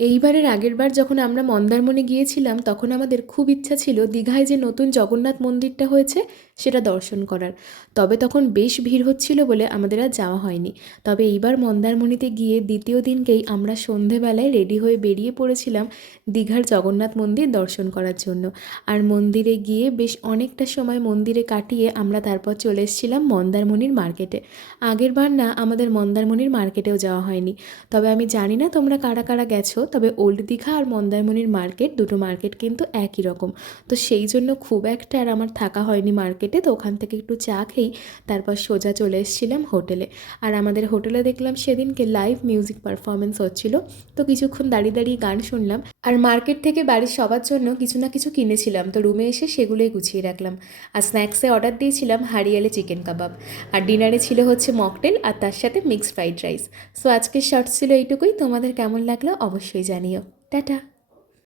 এইবারের আগেরবার যখন আমরা মন্দারমণি গিয়েছিলাম তখন আমাদের খুব ইচ্ছা ছিল দীঘায় যে নতুন জগন্নাথ মন্দিরটা হয়েছে সেটা দর্শন করার। তবে তখন বেশ ভিড় হচ্ছিল বলে আমাদের আর যাওয়া হয়নি। তবে এইবার মন্দারমণিতে গিয়ে দ্বিতীয় দিনকেই আমরা সন্ধেবেলায় রেডি হয়ে বেরিয়ে পড়েছিলাম দীঘার জগন্নাথ মন্দির দর্শন করার জন্য। আর মন্দিরে গিয়ে বেশ অনেকটা সময় মন্দিরে কাটিয়ে আমরা তারপর চলে এসেছিলাম মন্দারমণির মার্কেটে। আগেরবার না আমাদের মন্দারমণির মার্কেটেও যাওয়া হয়নি। তবে আমি জানি না তোমরা কারা কারা গেছো, তবে ওল্ড দীঘা আর মন্দারমণির মার্কেট দুটো মার্কেট কিন্তু একই রকম। তো সেই জন্য খুব একটা আর আমার থাকা হয়নি মার্কেটে। তো ওখান থেকে একটু চা খেয়েই তারপর সোজা চলে এসেছিলাম হোটেলে। আর আমাদের হোটেলে দেখলাম সেদিনকে লাইভ মিউজিক পারফরমেন্স হচ্ছিল। তো কিছুক্ষণ দাঁড়িয়ে দাঁড়িয়ে গান শুনলাম। আর মার্কেট থেকে বাড়ির সবার জন্য কিছু না কিছু কিনেছিলাম, তো রুমে এসে সেগুলোই গুছিয়ে রাখলাম। আর স্ন্যাক্সে অর্ডার দিয়েছিলাম হারিয়ালি চিকেন কাবাব। আর ডিনারে ছিল হচ্ছে মকটেল আর তার সাথে মিক্সড ফ্রাইড রাইস। সো আজকের শর্টস ছিল এইটুকুই। তোমাদের কেমন লাগলো অবশ্যই জানিও। টাটা।